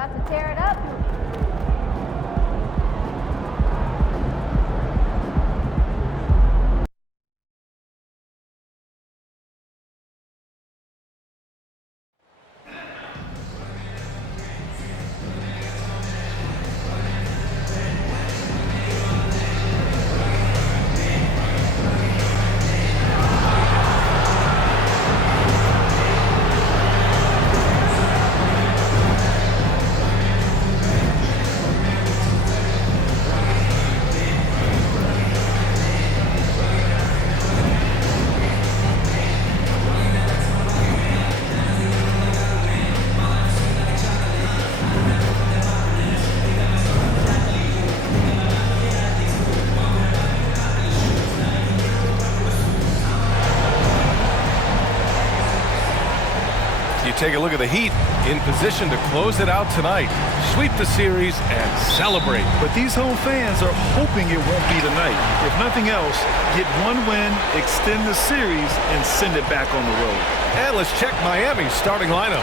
About to tear it up. Take a look at the Heat in position to close it out tonight. Sweep the series and celebrate. But these home fans are hoping it won't be tonight. If nothing else, get one win, extend the series, and send it back on the road. And let's check Miami's starting lineup.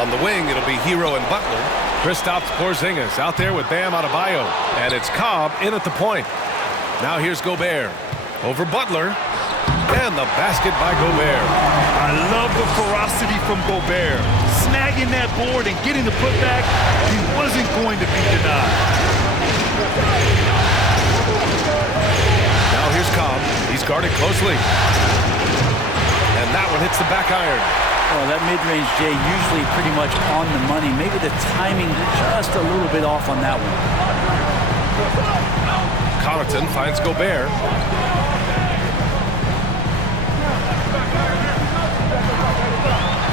On the wing, it'll be Hero and Butler. Kristaps Porzingis out there with Bam Adebayo. And it's Cobb in at the point. Now here's Gobert. Over Butler. And the basket by Gobert. I love the ferocity from Gobert. Snagging that board and getting the putback, he wasn't going to be denied. Now here's Cobb. He's guarded closely. And that one hits the back iron. Well, that mid-range, Jay, usually pretty much on the money. Maybe the timing just a little bit off on that one. Connaughton finds Gobert.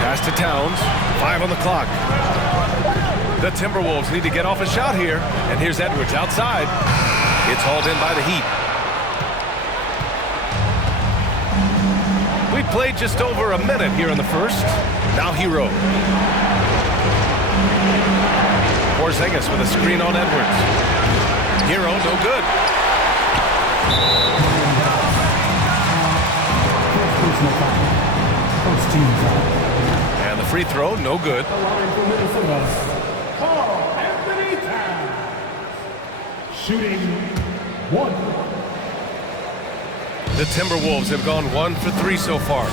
Pass to Towns. 5 on the clock. The Timberwolves need to get off a shot here. And here's Edwards outside. It's hauled in by the Heat. We played just over a minute here in the first. Now Hero. Porzingis with a screen on Edwards. Hero, no good. And the free throw, no good. Shooting 1. The Timberwolves have gone 1 for 3 so far.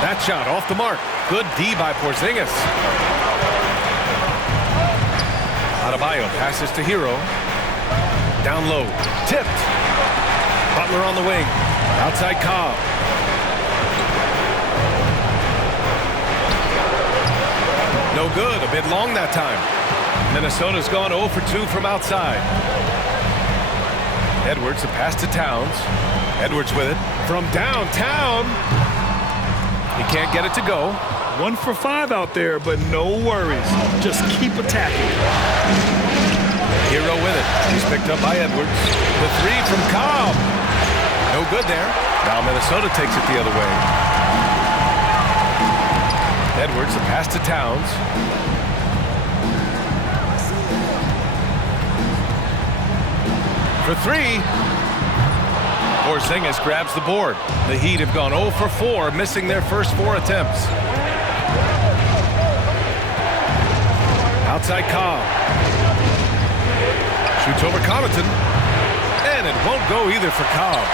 That shot off the mark. Good D by Porzingis. Adebayo passes to Hero. Down low. Tipped. Butler on the wing. Outside Cobb. No good. A bit long that time. Minnesota's gone 0 for 2 from outside. Edwards, a pass to Towns. Edwards with it from downtown. He can't get it to go. 1 for 5 out there, but no worries. Just keep attacking. Hero with it. He's picked up by Edwards. The 3 from Cobb. No good there. Now Minnesota takes it the other way. Edwards, a pass to Towns. For 3. Porzingis grabs the board. The Heat have gone 0 for 4, missing their first 4 attempts. Outside Cobb. Shoots over Connaughton. And it won't go either for Cobb.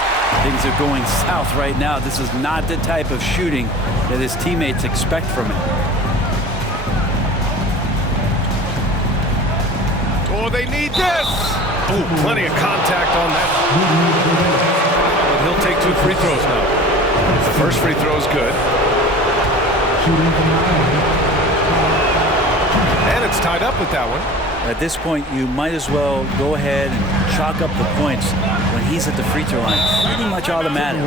Things are going south right now. This is not the type of shooting that his teammates expect from him. Oh, they need this! Ooh, plenty of contact on that. And he'll take 2 free throws now. The first free throw is good. And it's tied up with that one. At this point, you might as well go ahead and chalk up the points when he's at the free throw line. Pretty much automatic.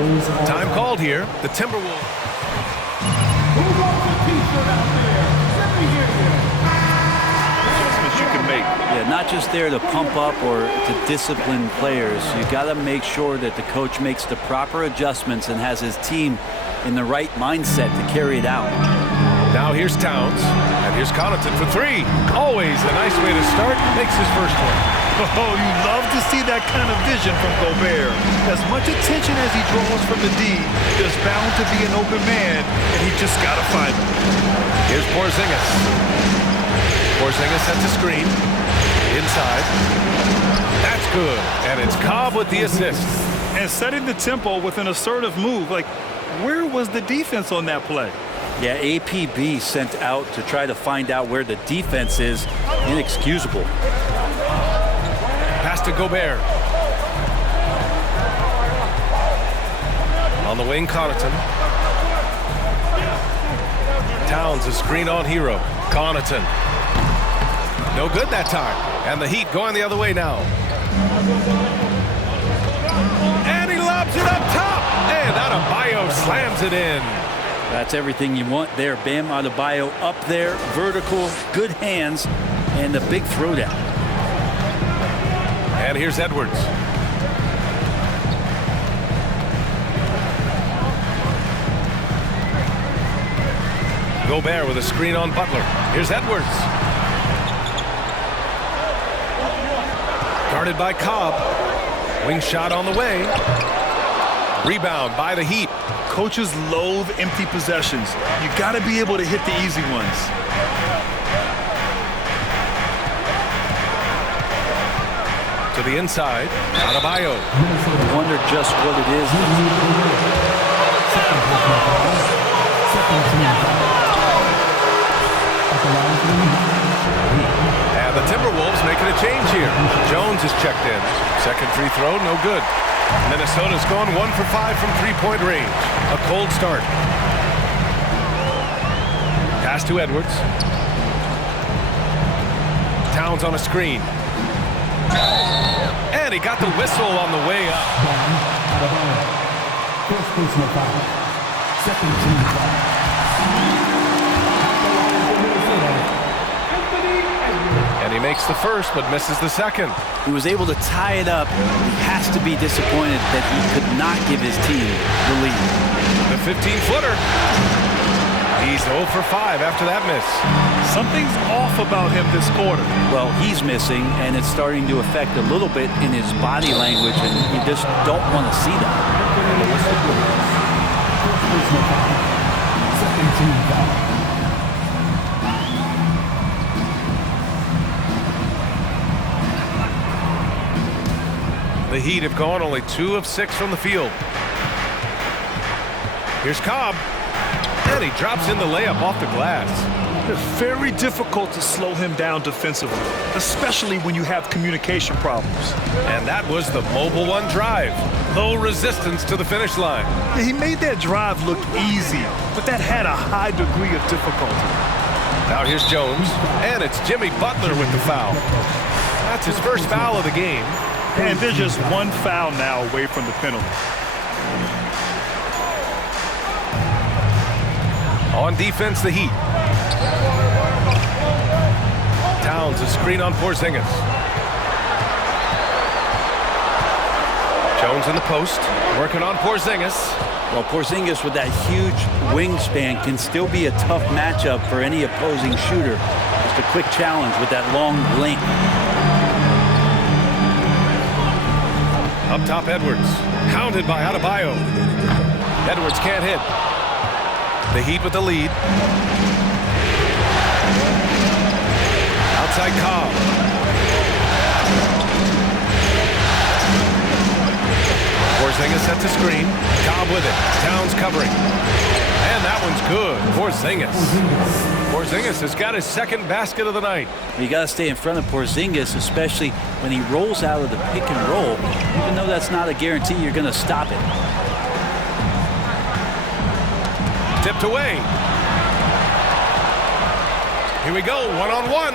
Time called here. The Timberwolves. Adjustments you can make. Yeah, not just there to pump up or to discipline players. You got to make sure that the coach makes the proper adjustments and has his team in the right mindset to carry it out. Now here's Towns. And here's Connaughton for 3. Always a nice way to start. Makes his first one. Oh, you love to see that kind of vision from Gobert. As much attention as he draws from the D, there's bound to be an open man, and he just got to find him. Here's Porzingis. Porzingis sets a screen. Inside. That's good. And it's Cobb with the assist. And setting the tempo with an assertive move. Like, where was the defense on that play? Yeah, APB sent out to try to find out where the defense is. Inexcusable. Pass to Gobert. On the wing, Connaughton. Towns a screen on Hero. Connaughton. No good that time. And the Heat going the other way now. And he lobs it up top. And Adebayo slams it in. That's everything you want there. Bam Adebayo up there, vertical, good hands, and a big throwdown. And here's Edwards. Gobert with a screen on Butler. Here's Edwards. Guarded by Cobb. Wing shot on the way. Rebound by the Heat. Coaches loathe empty possessions. You got to be able to hit the easy ones. To the inside. Adebayo. I wonder just what it is. And the Timberwolves making a change here. Jones is checked in. Second free throw, no good. Minnesota's going 1 for 5 from three-point range. A cold start. Pass to Edwards. Towns on a screen. And he got the whistle on the way up. First personal foul. Second team foul. And he makes the first, but misses the second. He was able to tie it up. He has to be disappointed that he could not give his team the lead. The 15-footer. He's 0 for 5 after that miss. Something's off about him this quarter. Well, he's missing, and it's starting to affect a little bit in his body language, and you just don't want to see that. Second team foul. The Heat have gone only 2 of 6 from the field. Here's Cobb. And he drops in the layup off the glass. It's very difficult to slow him down defensively, especially when you have communication problems. And that was the mobile one drive. Low resistance to the finish line. Yeah, he made that drive look easy, but that had a high degree of difficulty. Now here's Jones. And it's Jimmy Butler with the foul. That's his first foul of the game. And they're just one foul now away from the penalty. On defense, the Heat. Towns a screen on Porzingis. Jones in the post, working on Porzingis. Well, Porzingis with that huge wingspan can still be a tough matchup for any opposing shooter. Just a quick challenge with that long length. Up top, Edwards. Hounded by Adebayo. Edwards can't hit. The Heat with the lead. Outside Cobb. Porzingis sets a screen. Cobb with it. Towns covering. And that one's good. Porzingis has got his second basket of the night. You got to stay in front of Porzingis, especially when he rolls out of the pick and roll. Even though that's not a guarantee, you're going to stop it. Tipped away. Here we go, one-on-one.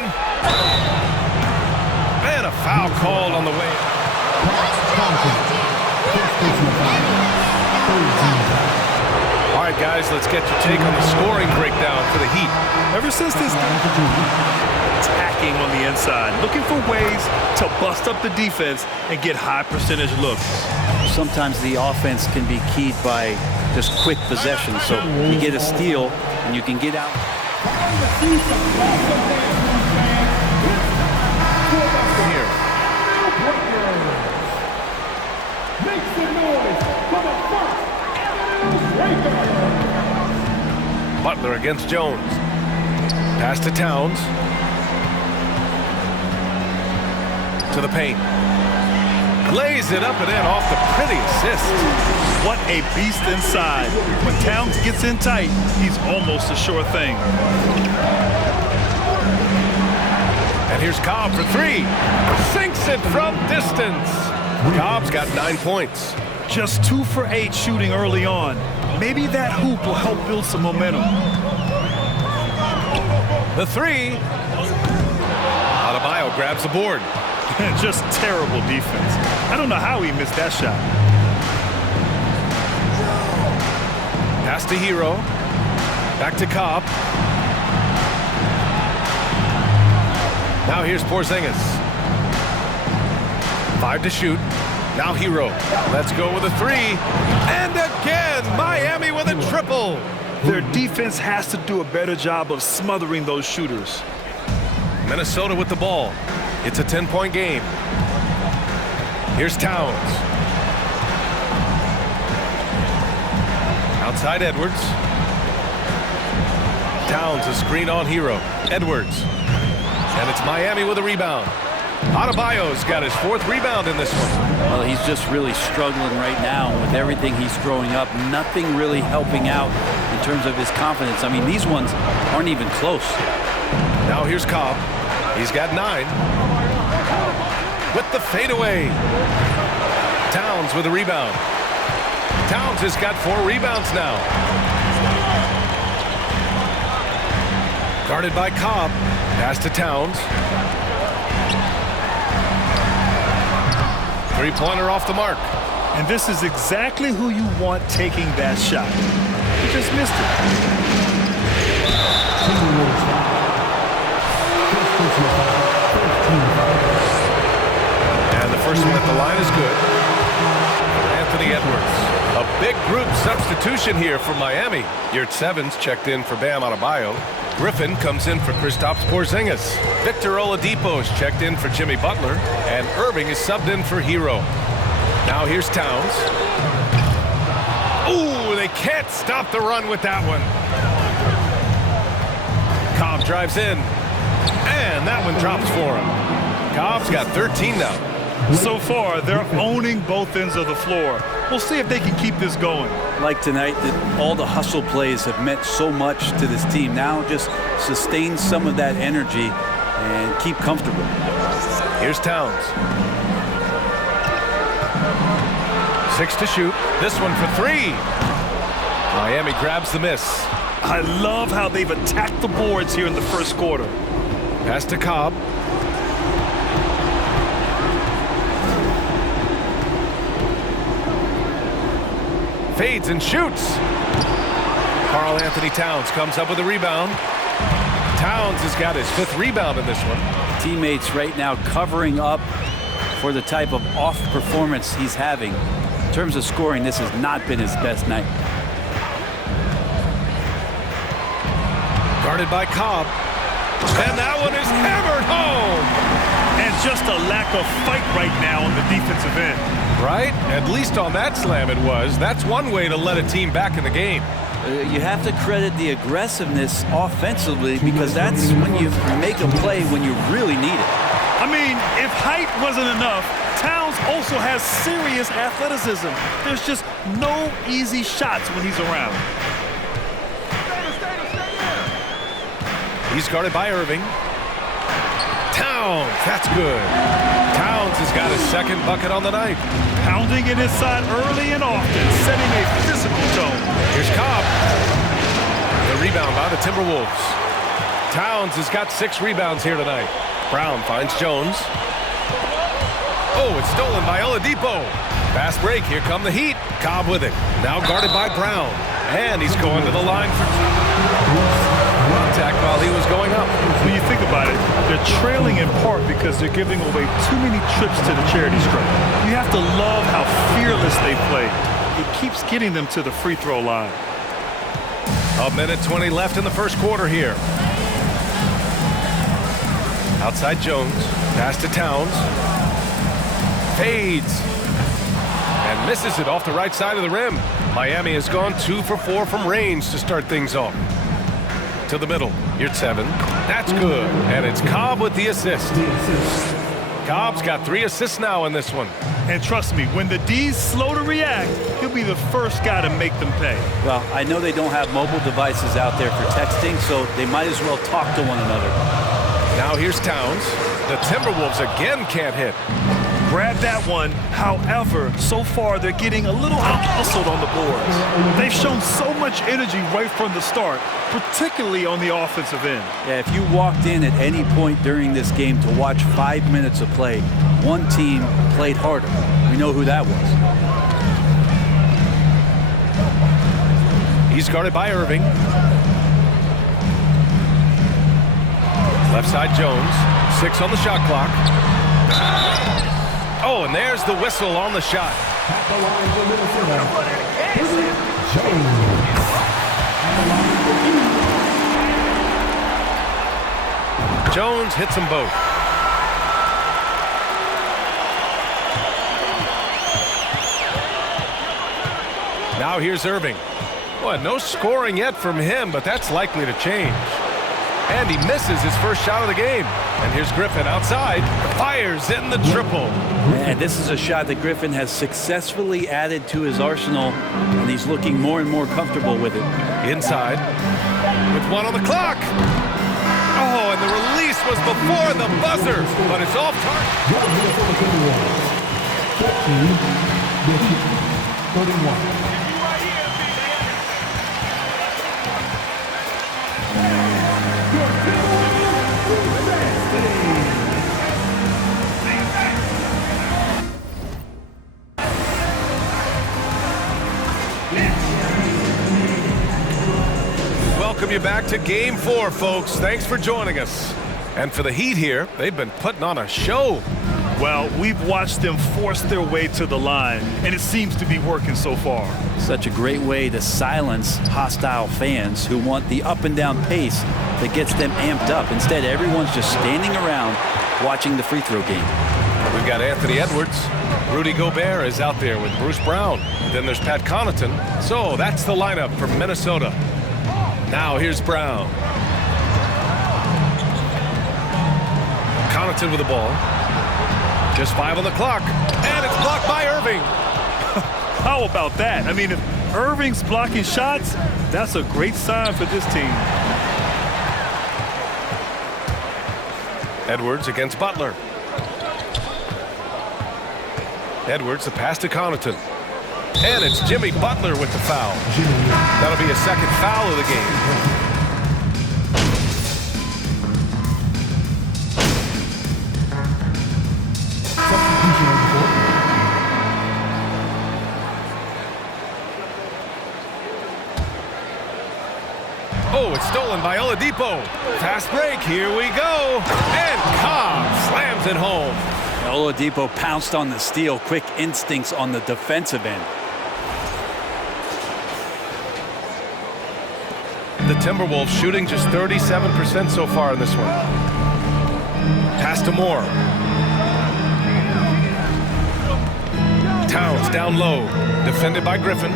And a foul called on the way. All right, guys, let's get your take on the scoring breakdown for the Heat. Ever since this attacking on the inside, looking for ways to bust up the defense and get high percentage looks. Sometimes the offense can be keyed by just quick possession. So you get a steal and you can get out. Here. Butler against Jones. Pass to Towns. To the paint. Lays it up and in off the pretty assist. What a beast inside. When Towns gets in tight, he's almost a sure thing. And here's Cobb for three. Sinks it from distance. Cobb's got 9 points. Just 2 for 8 shooting early on. Maybe that hoop will help build some momentum. The three. Adebayo grabs the board. Just terrible defense. I don't know how he missed that shot. Pass to Hero. Back to Cobb. Now here's Porzingis. 5 to shoot. Now Hero. Let's go with a three. And again, Miami with a triple. Their defense has to do a better job of smothering those shooters. Minnesota with the ball. It's a 10-point game. Here's Towns. Outside Edwards. Towns a screen on Hero. Edwards. And it's Miami with a rebound. Adebayo's got his 4th rebound in this one. Well, he's just really struggling right now with everything he's throwing up. Nothing really helping out in terms of his confidence. I mean, these ones aren't even close. Now here's Cobb. He's got 9. With the fadeaway. Towns with a rebound. Towns has got 4 rebounds now. Guarded by Cobb. Pass to Towns. 3-pointer off the mark. And this is exactly who you want taking that shot. He just missed it. Timberwolves foul. First personal foul. 13 fouls. And the first one at the line is good. Anthony Edwards. A big group substitution here for Miami. Yurt Evans checked in for Bam Adebayo. Griffin comes in for Kristaps Porzingis. Victor Oladipo's checked in for Jimmy Butler. And Irving is subbed in for Hero. Now here's Towns. Ooh, they can't stop the run with that one. Cobb drives in. And that one drops for him. Cobb's got 13 now. So far, they're owning both ends of the floor. We'll see if they can keep this going. Like tonight, that all the hustle plays have meant so much to this team. Now just sustain some of that energy and keep comfortable. Here's Towns. 6 to shoot. This one for 3. Miami grabs the miss. I love how they've attacked the boards here in the first quarter. Pass to Cobb. Fades and shoots. Karl Anthony Towns comes up with a rebound. Towns has got his 5th rebound in this one. Teammates right now covering up for the type of off performance he's having. In terms of scoring, this has not been his best night. Guarded by Cobb. And that one is hammered home. And just a lack of fight right now on the defensive end. Right? At least on that slam it was. That's one way to let a team back in the game. You have to credit the aggressiveness offensively because that's when you make a play when you really need it. I mean, if height wasn't enough, Towns also has serious athleticism. There's just no easy shots when he's around. He's guarded by Irving. Towns, that's good. Towns has got his 2nd bucket on the night. Pounding it inside early and often, setting a physical tone. Here's Cobb. The rebound by the Timberwolves. Towns has got 6 rebounds here tonight. Brown finds Jones. Oh, it's stolen by Oladipo. Fast break, here come the Heat. Cobb with it. Now guarded by Brown. And he's going to the line for contact while he was going up. When you think about it, they're trailing in part because they're giving away too many trips to the charity stripe. You have to love how fearless they play. It keeps getting them to the free throw line. 1:20 left in the first quarter here. Outside Jones. Pass to Towns. Fades. And misses it off the right side of the rim. Miami has gone 2 for 4 from range to start things off. To the middle. Here's 7. That's good. And it's Cobb with the assist. Cobb's got 3 assists now in this one. And trust me, when the D's slow to react, he'll be the first guy to make them pay. Well, I know they don't have mobile devices out there for texting, so they might as well talk to one another. Now here's Towns. The Timberwolves again can't hit. Grab that one. However, so far they're getting a little out-hustled on the boards. They've shown so much energy right from the start, particularly on the offensive end. Yeah, if you walked in at any point during this game to watch 5 minutes of play, one team played harder. We know who that was. He's guarded by Irving. Left side Jones. 6 on the shot clock. Oh, and there's the whistle on the shot. At the line for Minnesota, Jones. Jones hits them both. Now here's Irving. Boy, no scoring yet from him, but that's likely to change. And he misses his first shot of the game. And here's Griffin outside. Fires in the triple. And this is a shot that Griffin has successfully added to his arsenal, and he's looking more and more comfortable with it. Inside. With 1 on the clock. Oh, and the release was before the buzzer, but it's off target. 31. Welcome you back to Game 4, folks. Thanks for joining us. And for the Heat here, they've been putting on a show. Well, we've watched them force their way to the line, and it seems to be working so far. Such a great way to silence hostile fans who want the up and down pace that gets them amped up. Instead, everyone's just standing around watching the free throw game. We've got Anthony Edwards. Rudy Gobert is out there with Bruce Brown. Then there's Pat Connaughton. So that's the lineup from Minnesota. Now here's Brown. Connaughton with the ball. Just 5 on the clock. And it's blocked by Irving. How about that? I mean, if Irving's blocking shots, that's a great sign for this team. Edwards against Butler. Edwards, the pass to Connaughton. And it's Jimmy Butler with the foul. That'll be a second foul of the game. Oh, it's stolen by Oladipo. Fast break, here we go. And Cobb slams it home. Oladipo pounced on the steal. Quick instincts on the defensive end. The Timberwolves shooting just 37% so far in this one. Pass to Moore. Towns down low. Defended by Griffin.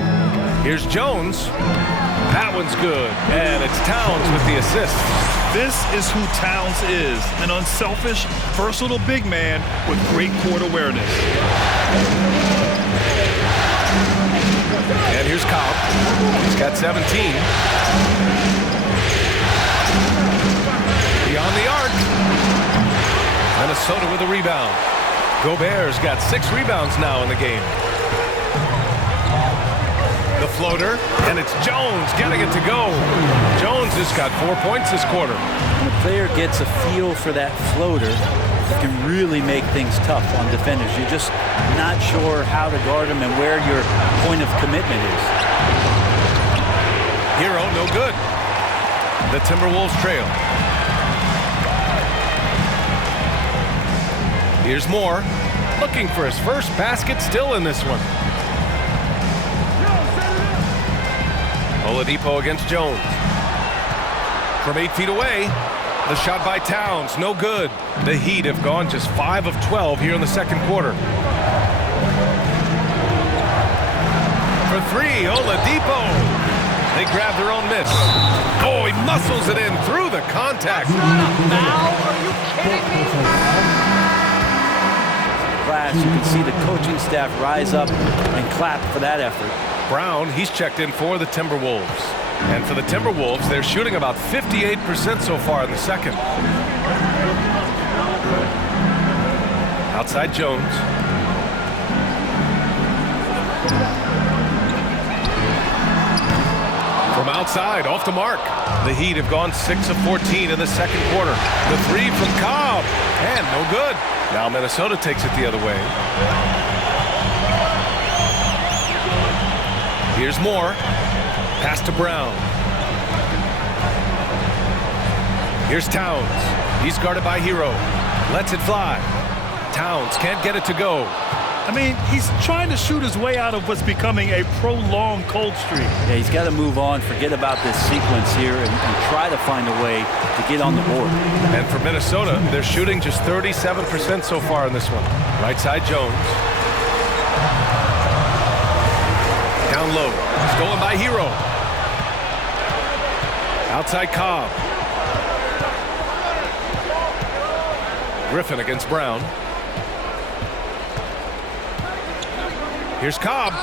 Here's Jones. That one's good. And it's Towns with the assist. This is who Towns is. An unselfish, versatile big man with great court awareness. And here's Cobb. He's got 17. Beyond the arc. Minnesota with a rebound. Gobert's got 6 rebounds now in the game. The floater, and it's Jones getting it to go. Jones has got 4 points this quarter. When a player gets a feel for that floater, it can really make things tough on defenders. You're just not sure how to guard them and where your point of commitment is. Hero, no good. The Timberwolves trail. Here's Moore, looking for his first basket, still in this one. Oladipo against Jones. From 8 feet away, the shot by Towns, no good. The Heat have gone just 5 of 12 here in the second quarter. For three, Oladipo. They grab their own miss. Oh, he muscles it in through the contact. Class, you can see the coaching staff rise up and clap for that effort. Brown, he's checked in for the Timberwolves. And for the Timberwolves, they're shooting about 58% so far in the second. Outside Jones. From outside, off the mark. The Heat have gone 6 of 14 in the second quarter. The three from Cobb, and no good. Now Minnesota takes it the other way. Here's Moore. Pass to Brown. Here's Towns. He's guarded by Hero. Lets it fly. Towns can't get it to go. I mean, he's trying to shoot his way out of what's becoming a prolonged cold streak. Yeah, he's got to move on, forget about this sequence here, and try to find a way to get on the board. And for Minnesota, they're shooting just 37% so far in this one. Right side Jones. Down low. Stolen by Hero. Outside Cobb. Griffin against Brown. Here's Cobb.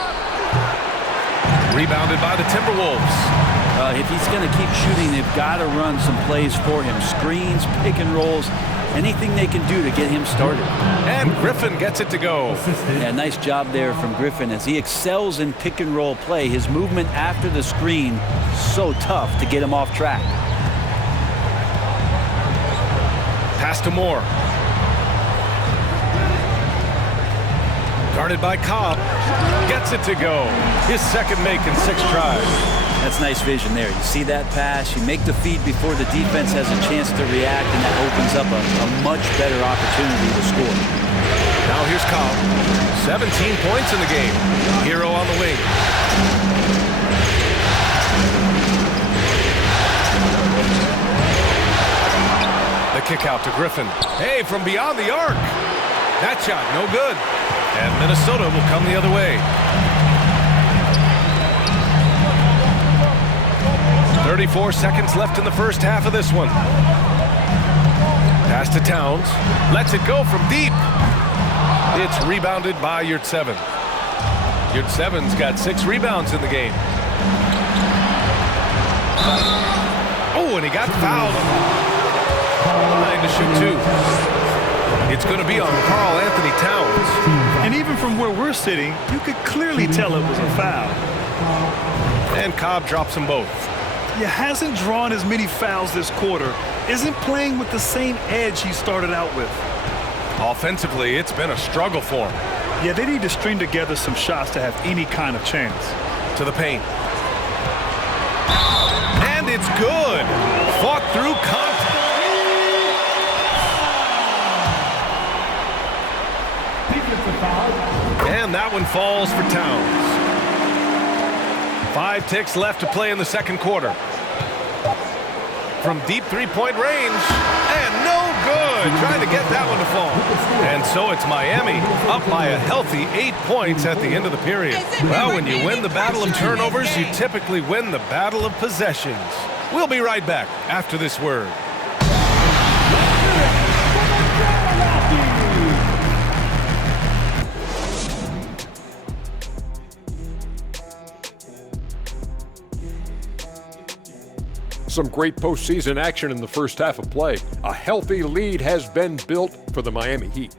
Rebounded by the Timberwolves. If he's going to keep shooting, they've got to run some plays for him. Screens, pick and rolls, anything they can do to get him started. And Griffin gets it to go. Yeah, nice job there from Griffin as he excels in pick and roll play. His movement after the screen, so tough to get him off track. Pass to Moore. Guarded by Cobb. Gets it to go. His second make in 6 tries. That's nice vision there. You see that pass, you make the feed before the defense has a chance to react, and that opens up a much better opportunity to score. Now here's Cobb. 17 points in the game. Hero on the wing. The kick out to Griffin. Hey, from beyond the arc. That shot, no good. And Minnesota will come the other way. 34 seconds left in the first half of this one. Pass to Towns. Lets it go from deep. It's rebounded by Yurtseven. Yurtseven's got 6 rebounds in the game. Oh, and he got fouled. Line to shoot 2. It's going to be on Karl Anthony Towns. And even from where we're sitting, you could clearly tell it was a foul. And Cobb drops them both. He hasn't drawn as many fouls this quarter, isn't playing with the same edge he started out with. Offensively, it's been a struggle for him. Yeah, they need to string together some shots to have any kind of chance. To the paint. And it's good. Fought through contact. And that one falls for Towns. 5 ticks left to play in the second quarter. From deep three-point range, and no good. Trying to get that one to fall. And so it's Miami up by a healthy 8 points at the end of the period. Well, when you win the battle of turnovers, you typically win the battle of possessions. We'll be right back after this word. Some great postseason action in the first half of play. A healthy lead has been built for the Miami Heat.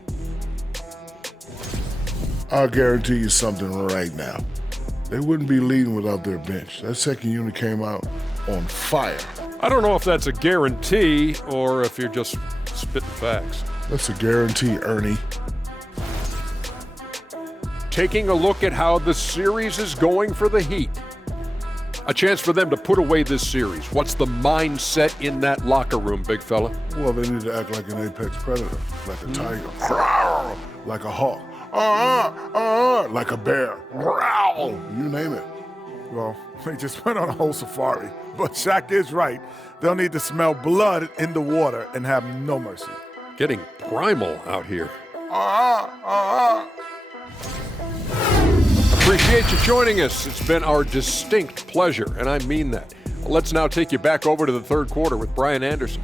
I'll guarantee you something right now. They wouldn't be leading without their bench. That second unit came out on fire. I don't know if that's a guarantee or if you're just spitting facts. That's a guarantee, Ernie. Taking a look at how the series is going for the Heat. A chance for them to put away this series. What's the mindset in that locker room, big fella? Well, they need to act like an apex predator, like a tiger, like a hawk, like a bear, you name it. Well, they just went on a whole safari. But Shaq is right. They'll need to smell blood in the water and have no mercy. Getting primal out here. Appreciate you joining us. It's been our distinct pleasure, and I mean that. Let's now take you back over to the third quarter with Brian Anderson.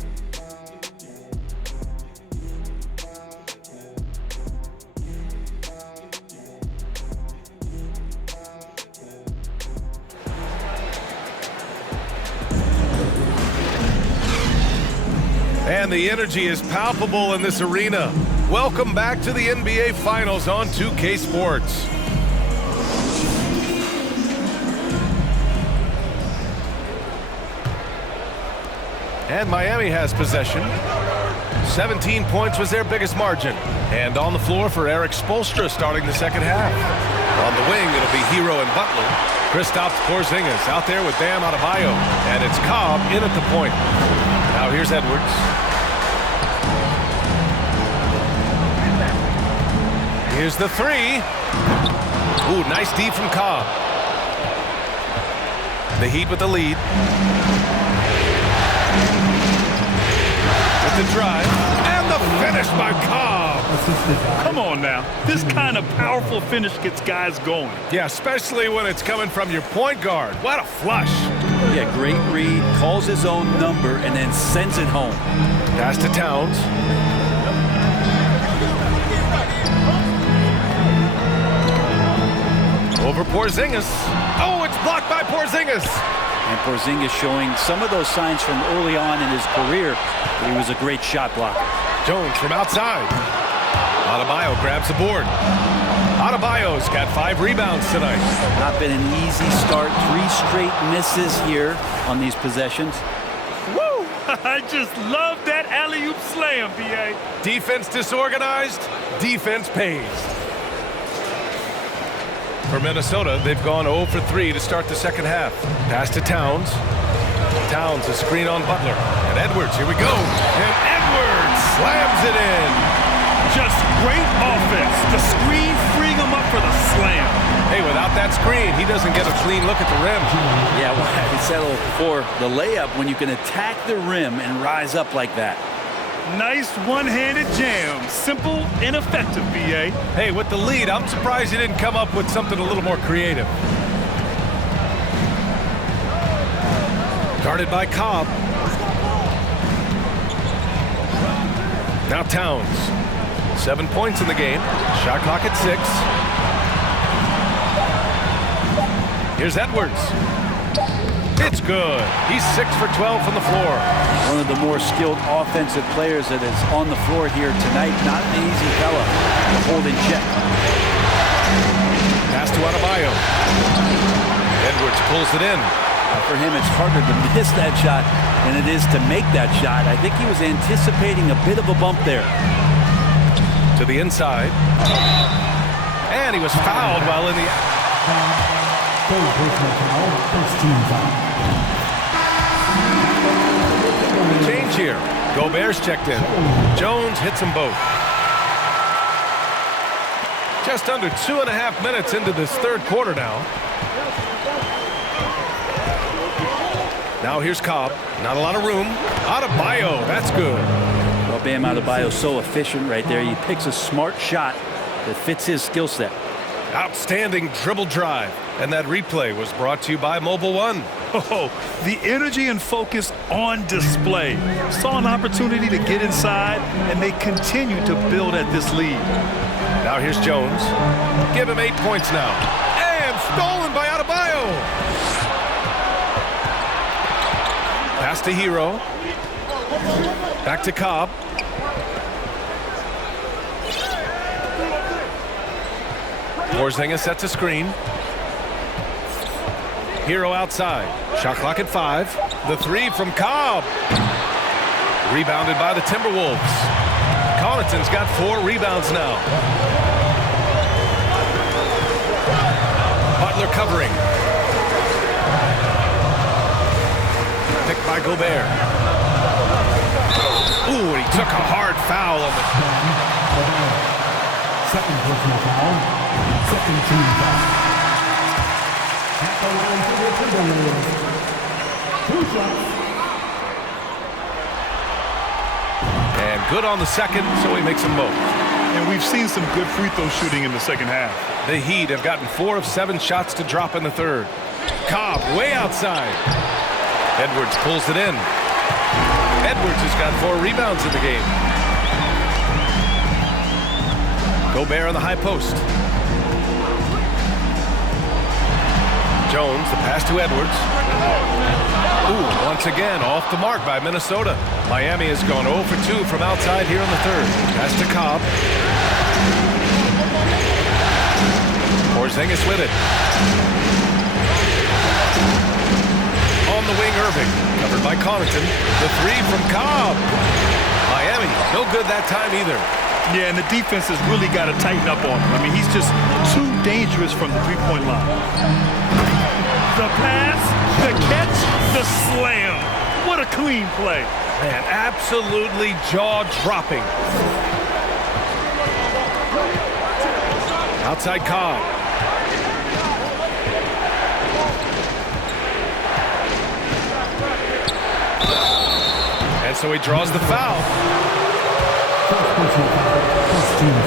And the energy is palpable in this arena. Welcome back to the NBA Finals on 2K Sports. And Miami has possession. 17 points was their biggest margin. And on the floor for Eric Spoelstra starting the second half. On the wing, it'll be Hero and Butler. Kristaps Porzingis out there with Bam Adebayo. And it's Cobb in at the point. Now here's Edwards. Here's the three. Ooh, nice D from Cobb. The Heat with the lead. With the drive. And the finish by Cobb. Come on now. This kind of powerful finish gets guys going. Yeah, especially when it's coming from your point guard. What a flush. Yeah, great read, calls his own number, and then sends it home. Pass to Towns. Over Porzingis. Oh, it's blocked by Porzingis. And Porzingis showing some of those signs from early on in his career that he was a great shot blocker. Jones from outside. Adebayo grabs the board. Adebayo's got 5 rebounds tonight. Not been an easy start. 3 straight misses here on these possessions. Woo! I just love that alley-oop slam, B.A. Defense disorganized, defense pays. For Minnesota, they've gone 0 for 3 to start the second half. Pass to Towns. Towns, a screen on Butler. And Edwards, here we go. And Edwards slams it in. Just great offense. The screen freeing him up for the slam. Hey, without that screen, he doesn't get a clean look at the rim. Yeah, well, I settled for the layup when you can attack the rim and rise up like that. Nice one-handed jam. Simple and effective, B.A. Hey, with the lead, I'm surprised he didn't come up with something a little more creative. Guarded by Cobb. Now Towns. 7 points in the game. Shot clock at 6. Here's Edwards. It's good. He's 6 for 12 from the floor. One of the more skilled offensive players that is on the floor here tonight. Not an easy fella to hold in check. Pass to Adebayo. Edwards pulls it in. For him, it's harder to miss that shot than it is to make that shot. I think he was anticipating a bit of a bump there. To the inside. And he was fouled while in the... The change here. Gobert's checked in. Jones hits them both. Just under 2.5 minutes into this third quarter now. Now here's Cobb. Not a lot of room. Adebayo. That's good. Well, Bam Adebayo is so efficient right there. He picks a smart shot that fits his skill set. Outstanding dribble drive. And that replay was brought to you by Mobile One. Oh, the energy and focus on display. Saw an opportunity to get inside, and they continue to build at this lead. Now here's Jones. Give him 8 points now. And stolen by Adebayo. Pass to Hero. Back to Cobb. Porzingis sets a screen. Hero outside. Shot clock at 5. The 3 from Cobb. Rebounded by the Timberwolves. Connaughton's got 4 rebounds now. Butler covering. Picked by Gobert. Ooh, he took a hard foul on the... Second personal foul. Second team foul. At the line for the Timberwolves. 2 shots. And good on the second, so he makes them both. And we've seen some good free throw shooting in the second half. The Heat have gotten 4 of 7 shots to drop in the third. Cobb way outside. Edwards pulls it in. Edwards has got 4 rebounds in the game. Gobert on the high post. Jones, the pass to Edwards. Ooh, once again, off the mark by Minnesota. Miami has gone 0 for 2 from outside here in the third. Pass to Cobb. Porzingis with it. On the wing, Irving. Covered by Connaughton. The 3 from Cobb. Miami, no good that time either. Yeah, and the defense has really got to tighten up on him. I mean, he's just too dangerous from the three-point line. The pass, the catch, the slam. What a clean play. Man, absolutely jaw-dropping. Outside Cobb. And so he draws the foul.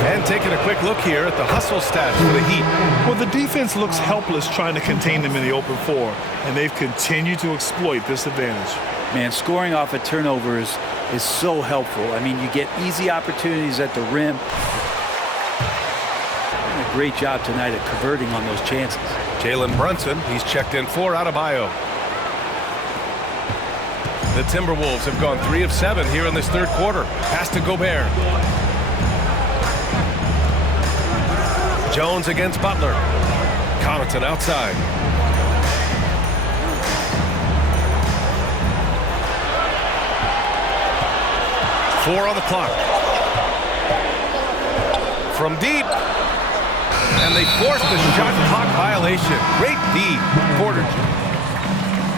And taking a quick look here at the hustle stats for the Heat. Well, the defense looks helpless trying to contain them in the open floor, and they've continued to exploit this advantage. Man, scoring off of turnovers is so helpful. I mean, you get easy opportunities at the rim. Doing a great job tonight at converting on those chances. Jalen Brunson, he's checked in for Adebayo. The Timberwolves have gone 3 of 7 here in this third quarter. Pass to Gobert. Jones against Butler. Connaughton outside. Four on the clock. From deep. And they force the shot clock violation. Great D. Porter.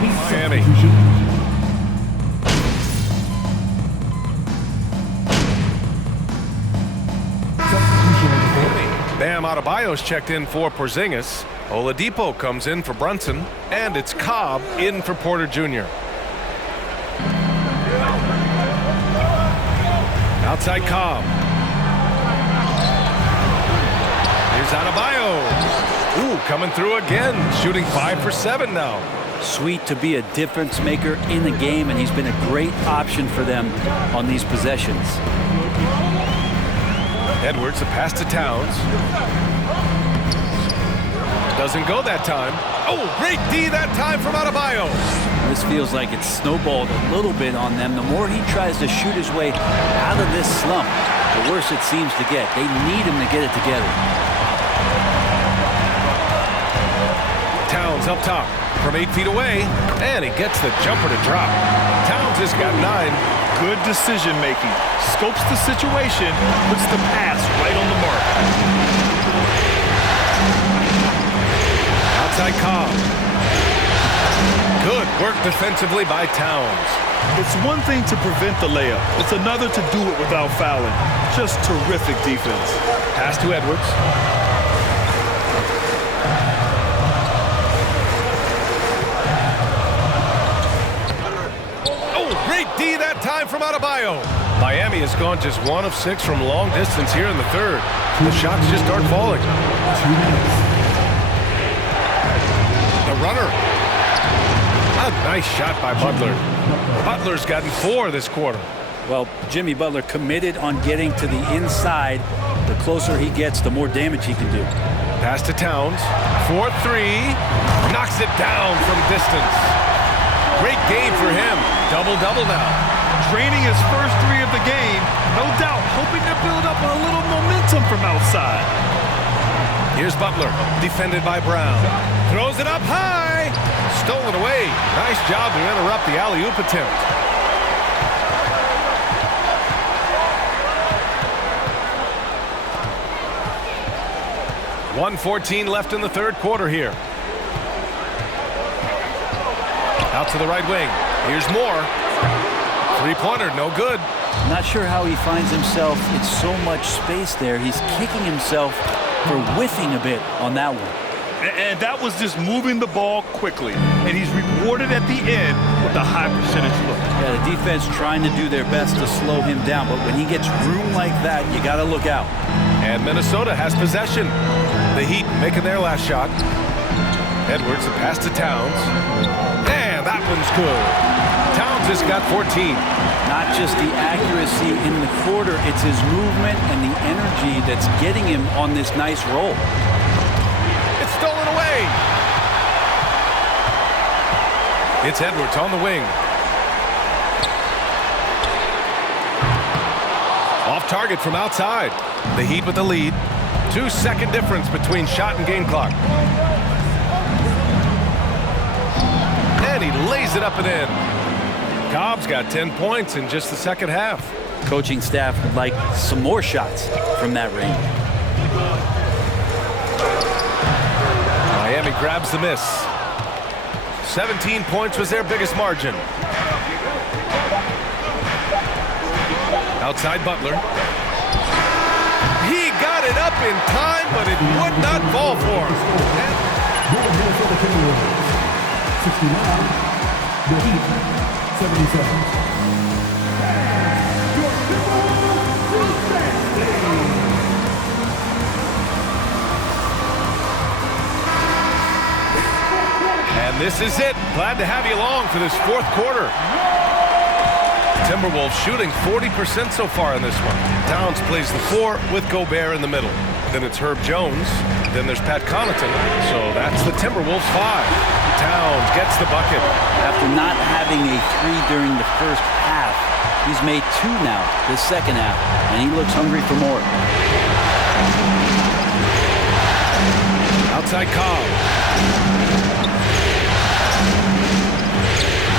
Miami. Bam Adebayo's checked in for Porzingis. Oladipo comes in for Brunson. And it's Cobb in for Porter Jr. Outside Cobb. Here's Adebayo. Ooh, coming through again. Shooting 5 for 7 now. Sweet to be a difference maker in the game, and he's been a great option for them on these possessions. Edwards, the pass to Towns. Doesn't go that time. Oh, great D that time from Adebayo. This feels like it's snowballed a little bit on them. The more he tries to shoot his way out of this slump, the worse it seems to get. They need him to get it together. Towns up top from 8 feet away, and he gets the jumper to drop. Towns has got 9. Good decision-making. Scopes the situation, puts the pass right on the mark. Outside Cobb. Good work defensively by Towns. It's one thing to prevent the layup. It's another to do it without fouling. Just terrific defense. Pass to Edwards. D that time from Adebayo. Miami has gone just 1 of 6 from long distance here in the third. The shots just aren't falling. The runner. A nice shot by Butler. Butler's gotten 4 this quarter. Well, Jimmy Butler committed on getting to the inside. The closer he gets, the more damage he can do. Pass to Towns. 4-3. Knocks it down from distance. Great game for him. Double-double now. Draining his first 3 of the game. No doubt hoping to build up a little momentum from outside. Here's Butler, defended by Brown. Throws it up high. Stolen away. Nice job to interrupt the alley-oop attempt. .114 left in the third quarter here. Out to the right wing. Here's more. Three-pointer, no good. Not sure how he finds himself in so much space there. He's kicking himself for whiffing a bit on that one. And that was just moving the ball quickly. And he's rewarded at the end with a high percentage look. Yeah, the defense trying to do their best to slow him down. But when he gets room like that, you got to look out. And Minnesota has possession. The Heat making their last shot. Edwards, a pass to Towns. And that one's good. Towns has got 14. Not just the accuracy in the quarter, it's his movement and the energy that's getting him on this nice roll. It's stolen away. It's Edwards on the wing. Off target from outside. The Heat with the lead. 2-second difference between shot and game clock. And he lays it up and in. Cobb's got 10 points in just the second half. Coaching staff would like some more shots from that range. Miami grabs the miss. 17 points was their biggest margin. Outside Butler. He got it up in time, but it would not fall for him. Your Minnesota Timberwolves, 69. The Heat, 77. Your Timberwolves defense. And this is it. Glad to have you along for this fourth quarter. Timberwolves shooting 40% so far in this one. Towns plays the 4 with Gobert in the middle. Then it's Herb Jones. Then there's Pat Connaughton. So that's the Timberwolves 5. Towns gets the bucket. After not having a 3 during the first half, he's made 2 now this second half, and he looks hungry for more. Outside Cobb.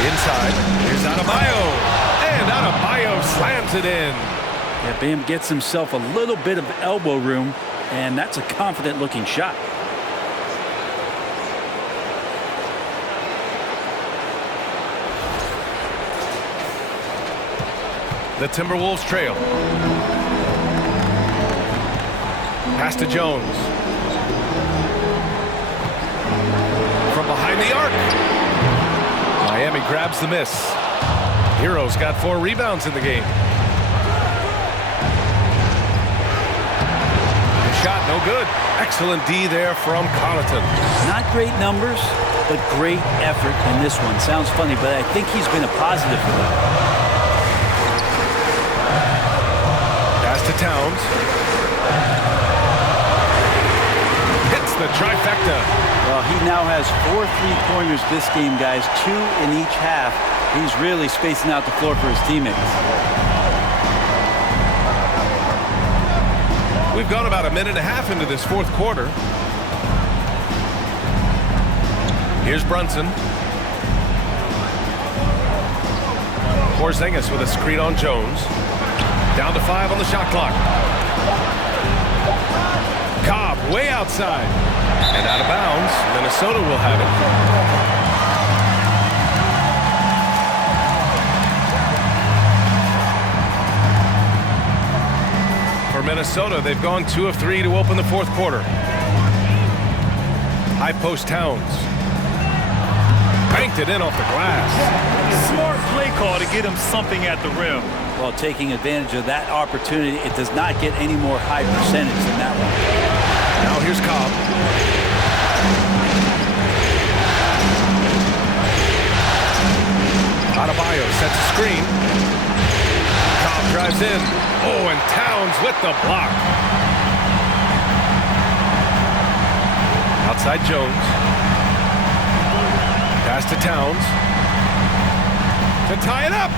Inside. Here's Adebayo. And Adebayo slams it in. Yeah, Bam gets himself a little bit of elbow room, and that's a confident-looking shot. The Timberwolves trail. Pass to Jones. From behind the arc. Miami grabs the miss. Hero's got 4 rebounds in the game. The shot no good. Excellent D there from Connaughton. Not great numbers, but great effort in this one. Sounds funny, but I think he's been a positive for them. Pass to Towns. Hits the trifecta. Well, he now has 4 3-pointers this game, guys. 2 in each half. He's really spacing out the floor for his teammates. We've gone about a minute and a half into this fourth quarter. Here's Brunson. Porzingis with a screen on Jones. Down to 5 on the shot clock. Cobb way outside. And out of bounds. Minnesota will have it. For Minnesota, they've gone 2 of 3 to open the fourth quarter. High post Towns. Banked it in off the glass. Smart play call to get him something at the rim. Well, taking advantage of that opportunity, it does not get any more high percentage than that one. Now here's Cobb. Adebayo sets a screen. Cobb drives in. Oh, and Towns with the block. Outside Jones. Pass to Towns. To tie it up.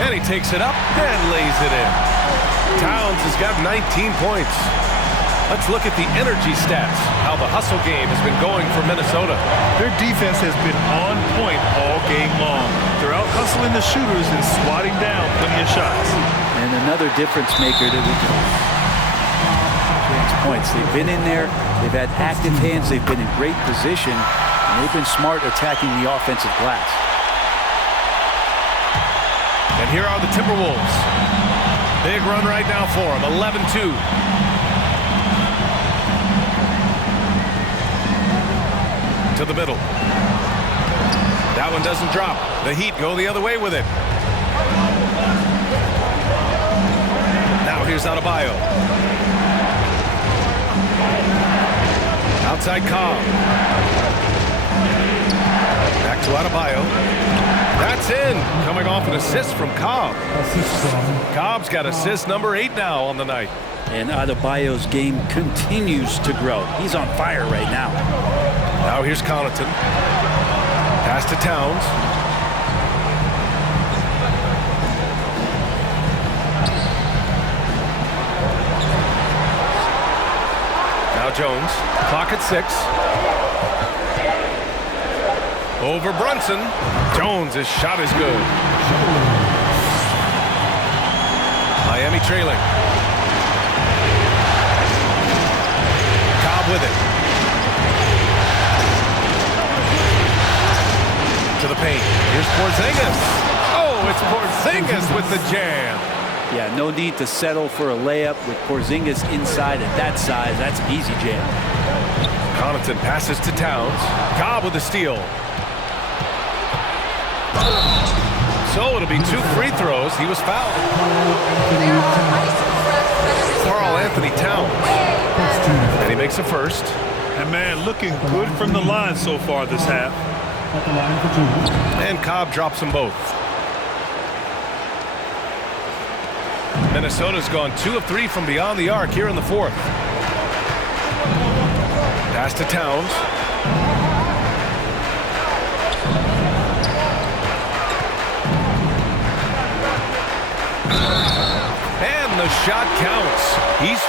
And he takes it up and lays it in. Towns has got 19 points. Let's look at the energy stats, how the hustle game has been going for Minnesota. Their defense has been on point all game long. They're out hustling the shooters and swatting down plenty of shots. And another difference maker that we can points. They've been in there, they've had active hands, they've been in great position, and they've been smart attacking the offensive glass. And here are the Timberwolves. Big run right now for them, 11-2. To the middle. That one doesn't drop. The Heat go the other way with it. Now here's Adebayo. Outside Cobb. Back to Adebayo. That's in. Coming off an assist from Cobb. Cobb's got assist number 8 now on the night. And Adebayo's game continues to grow. He's on fire right now. Now here's Connaughton. Pass to Towns. Now Jones. Clock at 6. Over Brunson. Jones' shot is good. Miami trailing. Cobb with it. To the paint. Here's Porzingis. Oh, it's Porzingis with the jam. Yeah, no need to settle for a layup with Porzingis inside at that size. That's an easy jam. Connaughton passes to Towns. Cobb with the steal. So it'll be 2 free throws. He was fouled. Karl Anthony Towns. And he makes a first. And man, looking good from the line so far this half. And Cobb drops them both. Minnesota's gone 2 of 3 from beyond the arc here in the 4th. Pass to Towns. And the shot counts. He's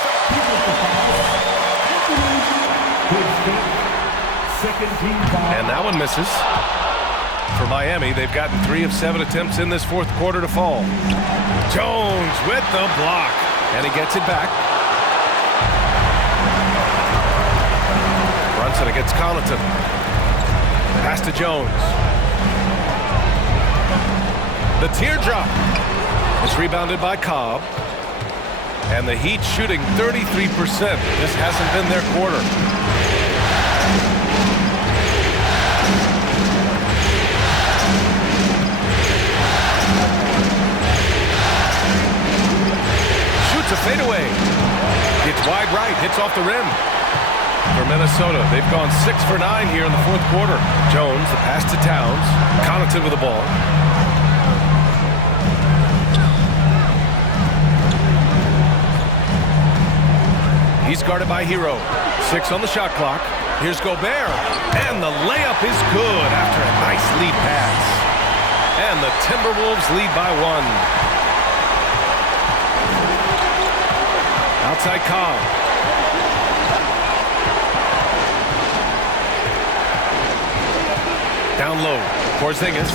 and that one misses. For Miami, they've gotten 3 of 7 attempts in this 4th quarter to fall. Jones with the block. And he gets it back. Brunson against Connaughton. Pass to Jones. The teardrop. It's rebounded by Cobb. And the Heat shooting 33%. This hasn't been their quarter. Shoots a fadeaway. Gets wide right, hits off the rim. For Minnesota, they've gone 6 for 9 here in the 4th quarter. Jones, the pass to Towns. Connaughton with the ball. He's guarded by Hero. 6 on the shot clock. Here's Gobert. And the layup is good after a nice lead pass. And the Timberwolves lead by 1. Outside Cobb. Down low. Porzingis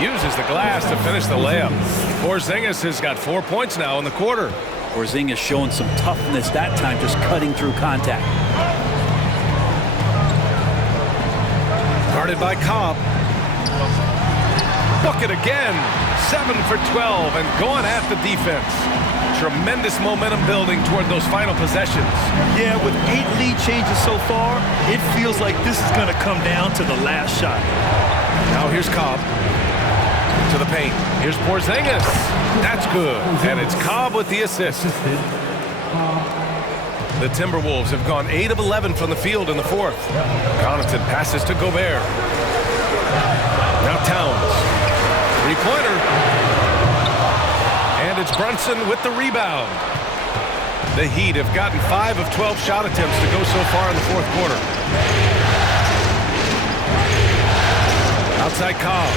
uses the glass to finish the layup. Porzingis has got 4 points now in the quarter. Porzingis showing some toughness that time, just cutting through contact. Guarded by Cobb. Bucket again. 7 for 12 and going at the defense. Tremendous momentum building toward those final possessions. Yeah, with 8 lead changes so far, it feels like this is going to come down to the last shot. Now here's Cobb. To the paint. Here's Porzingis. That's good. And it's Cobb with the assist. The Timberwolves have gone 8 of 11 from the field in the 4th. Connaughton passes to Gobert. Now Towns. 3-pointer. And it's Brunson with the rebound. The Heat have gotten 5 of 12 shot attempts to go so far in the 4th quarter. Outside Cobb.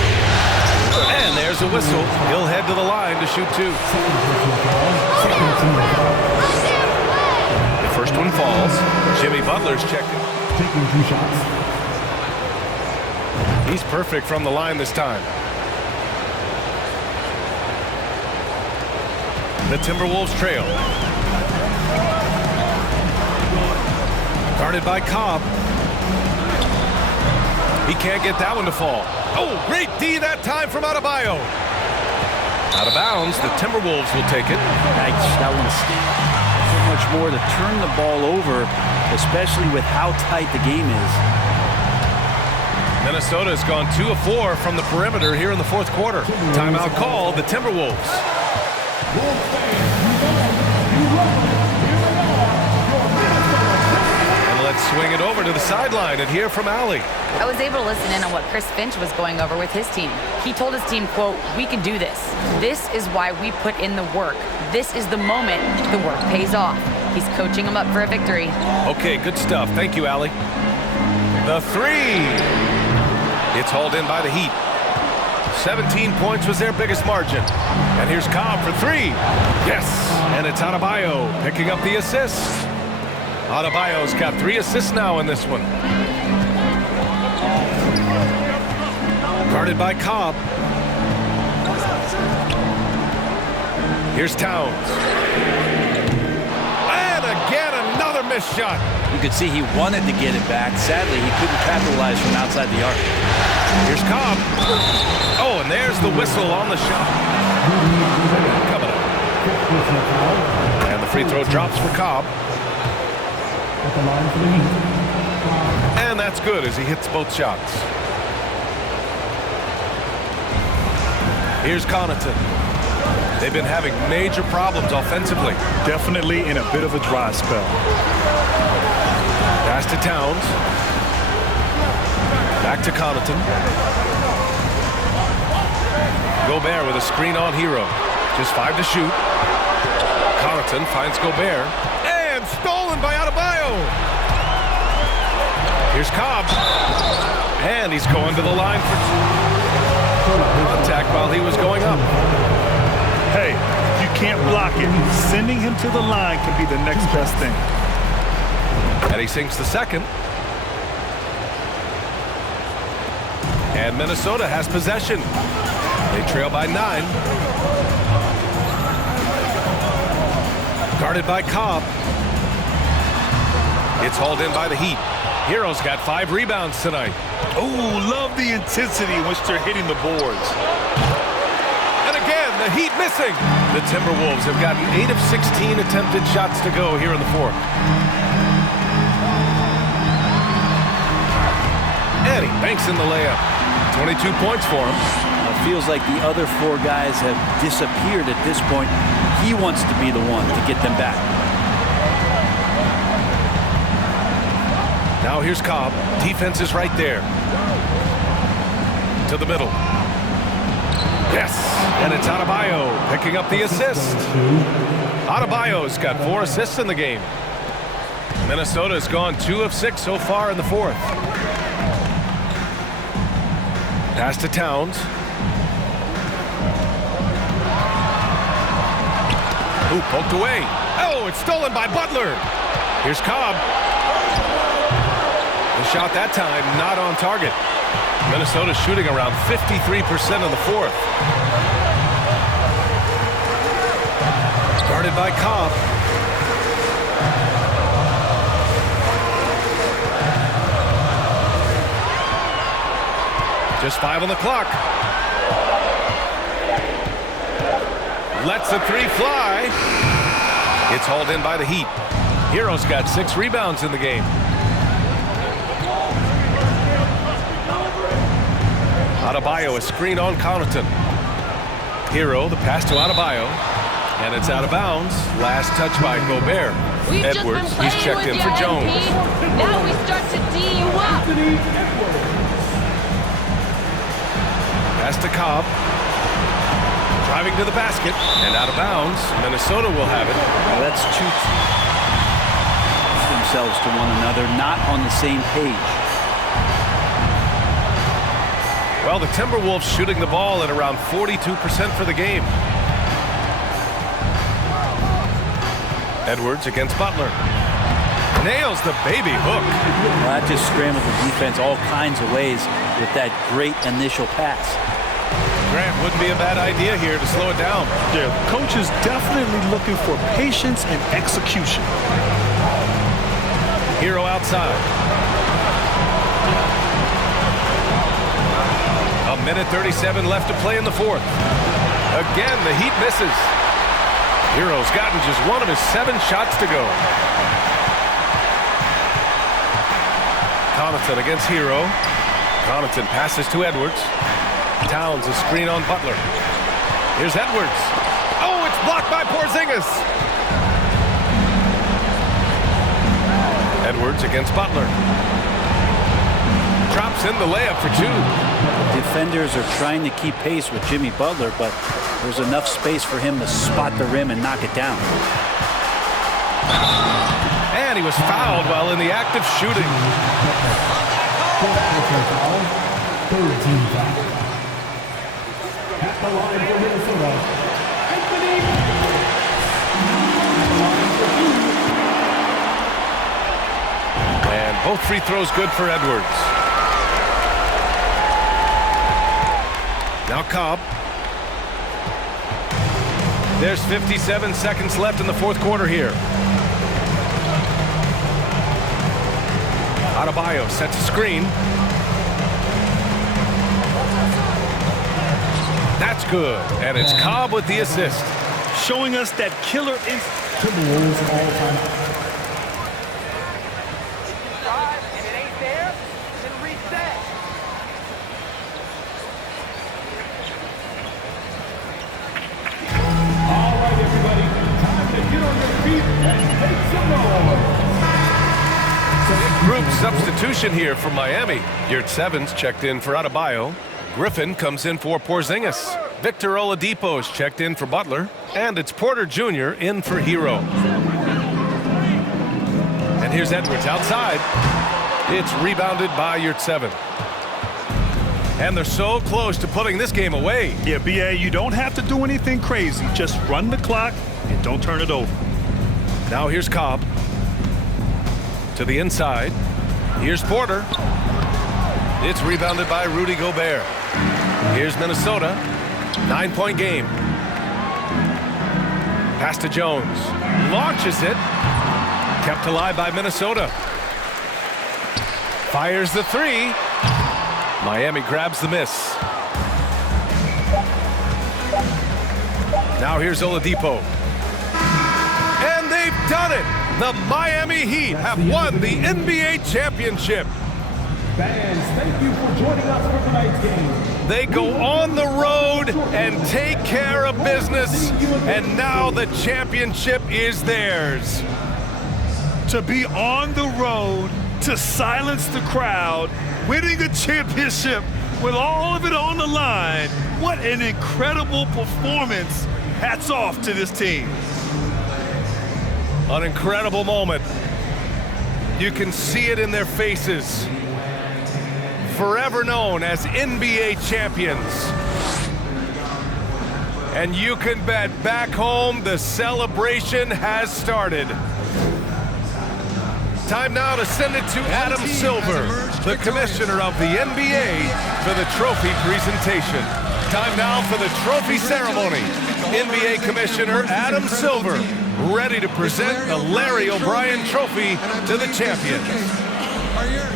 And there's a whistle. He'll head to the line to shoot 2. The first one falls. Jimmy Butler's checking. Taking 2 shots. He's perfect from the line this time. The Timberwolves trail. Guarded by Cobb. He can't get that one to fall. Oh, great D that time from Adebayo. Out of bounds, the Timberwolves will take it. Nice, that one's so much more to turn the ball over, especially with how tight the game is. Minnesota has gone 2 of 4 from the perimeter here in the 4th quarter. Timeout called, the Timberwolves. And let's Let's swing it over to the sideline and hear from Allie. I was able to listen in on what Chris Finch was going over with his team. He told his team, quote, "We can do this. This is why we put in the work. This is the moment the work pays off." He's coaching them up for a victory. Okay, good stuff. Thank you, Allie. The three. It's hauled in by the Heat. 17 points was their biggest margin. And here's Cobb for three. Yes. And it's Adebayo picking up the assist. Adebayo's got 3 assists now in this one. Guarded by Cobb. Here's Towns. And again, another missed shot. You could see he wanted to get it back. Sadly, he couldn't capitalize from outside the arc. Here's Cobb. Oh, and there's the whistle on the shot. Coming up. And the free throw drops for Cobb. And that's good as he hits both shots. Here's Connaughton. They've been having major problems offensively. Definitely in a bit of a dry spell. Pass to Towns. Back to Connaughton. Gobert with a screen on Hero. Just 5 to shoot. Connaughton finds Gobert. And stolen by Adebayo. Here's Cobb. And he's going to the line for contact while he was going up. Hey, you can't block it. Sending him to the line can be the next best thing. And he sinks the second. And Minnesota has possession. They trail by 9. Guarded by Cobb. It's hauled in by the Heat. Hero's got 5 rebounds tonight. Oh, love the intensity in which they're hitting the boards. And again, the Heat missing. The Timberwolves have gotten 8 of 16 attempted shots to go here in the fourth. And he banks in the layup. 22 points for him. It feels like the other 4 guys have disappeared at this point. He wants to be the one to get them back. Now here's Cobb. Defense is right there. To the middle. Yes, and it's Adebayo picking up the assist. Adebayo's got 4 assists in the game. Minnesota's gone 2 of 6 so far in the fourth. Pass to Towns. Ooh, poked away. Oh, it's stolen by Butler. Here's Cobb. The shot that time not on target. Minnesota shooting around 53% in the fourth. Guarded by Cobb. Just 5 on the clock. Lets the 3 fly. It's hauled in by the Heat. Hero's got 6 rebounds in the game. Adebayo, a screen on Connaughton. Hero, the pass to Adebayo. And it's out of bounds. Last touch by Gobert. Edwards, he's checked in for Jones. Now we start to D you up. Pass to Cobb. Driving to the basket. And out of bounds. Minnesota will have it. Well, that's two themselves to one another, not on the same page. Well, the Timberwolves shooting the ball at around 42% for the game. Edwards against Butler. Nails the baby hook. Well, that just scrambled the defense all kinds of ways with that great initial pass. Grant, wouldn't be a bad idea here to slow it down. Yeah, the coach is definitely looking for patience and execution. Hero outside. A minute 37 left to play in the fourth. Again, the Heat misses. Hero's gotten just 1 of his 7 shots to go. Connaughton against Hero. Connaughton passes to Edwards. Towns a screen on Butler. Here's Edwards. Oh, it's blocked by Porzingis. Edwards against Butler. Drops in the layup for two. Defenders are trying to keep pace with Jimmy Butler, but there's enough space for him to spot the rim and knock it down. And he was fouled while in the act of shooting. Third team foul. At the line for Minnesota, Anthony. And both free throws good for Edwards. Now Cobb. There's 57 seconds left in the fourth quarter here. Adebayo sets a screen. That's good. And it's Cobb with the assist. Showing us that killer instinct. Timberwolves all-time. All right, everybody. Time to get on your feet and make some noise. Group substitution here for Miami. Yurt Evans checked in for Adebayo. Griffin comes in for Porzingis. Victor Oladipo's checked in for Butler. And it's Porter Jr. in for Hero. And here's Edwards outside. It's rebounded by Yurt Evans. And they're so close to putting this game away. Yeah, BA, you don't have to do anything crazy. Just run the clock and don't turn it over. Now here's Cobb. To the inside. Here's Porter. It's rebounded by Rudy Gobert. Here's Minnesota. 9-point game. Pass to Jones. Launches it. Kept alive by Minnesota. Fires the three. Miami grabs the miss. Now here's Oladipo. And they've done it! The Miami Heat have won the NBA championship. Fans, thank you for joining us for tonight's game. They go on the road and take care of business, and now the championship is theirs. To be on the road, to silence the crowd, winning a championship with all of it on the line. What an incredible performance. Hats off to this team. An incredible moment. You can see it in their faces. Forever known as NBA champions. And you can bet back home the celebration has started. Time now to send it to Adam Silver, the commissioner of the NBA, for the trophy presentation. Time now for the trophy ceremony. NBA Commissioner Adam Silver, ready to present the Larry O'Brien Trophy to the champions. Are yours.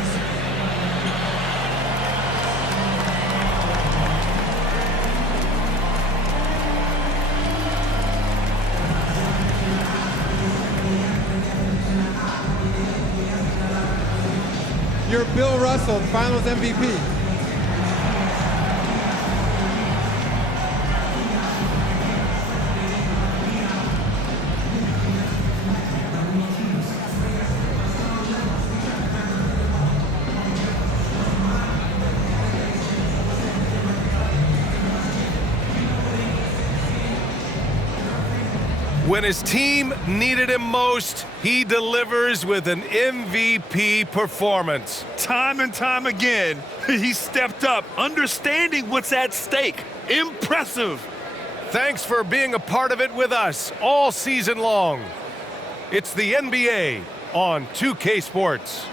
You're Bill Russell, Finals MVP. When his team needed him most, he delivers with an MVP performance. Time and time again, he stepped up, understanding what's at stake. Impressive. Thanks for being a part of it with us all season long. It's the NBA on 2K Sports.